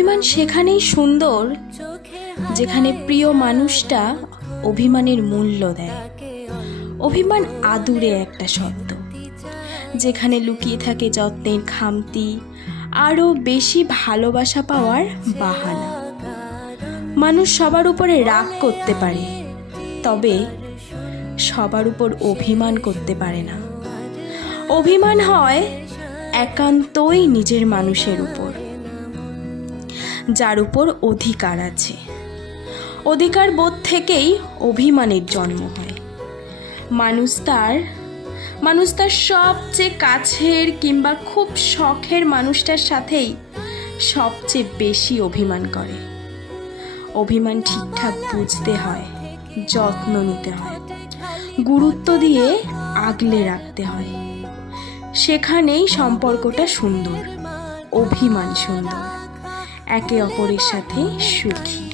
অভিমান সেখানেই সুন্দর যেখানে প্রিয় মানুষটা অভিমানের মূল্য দেয়। অভিমান আদুরে একটা শব্দ, যেখানে লুকিয়ে থাকে যত্নের খামতি, আরও বেশি ভালোবাসা পাওয়ার বাহানা। মানুষ সবার উপরে রাগ করতে পারে, তবে সবার উপর অভিমান করতে পারে না। অভিমান হয় একান্তই নিজের মানুষের উপর, যার উপর অধিকার আছে। অধিকার বোধ থেকেই অভিমানের জন্ম হয়। মানুষ তার সবচেয়ে কাছের কিংবা খুব শখের মানুষটার সাথেই সবচেয়ে বেশি অভিমান করে। অভিমান ঠিকঠাক বুঝতে হয়, যত্ন নিতে হয়, গুরুত্ব দিয়ে আগলে রাখতে হয়। সেখানেই সম্পর্কটা সুন্দর, অভিমান সুন্দর, একে অপরের সাথে সুখী।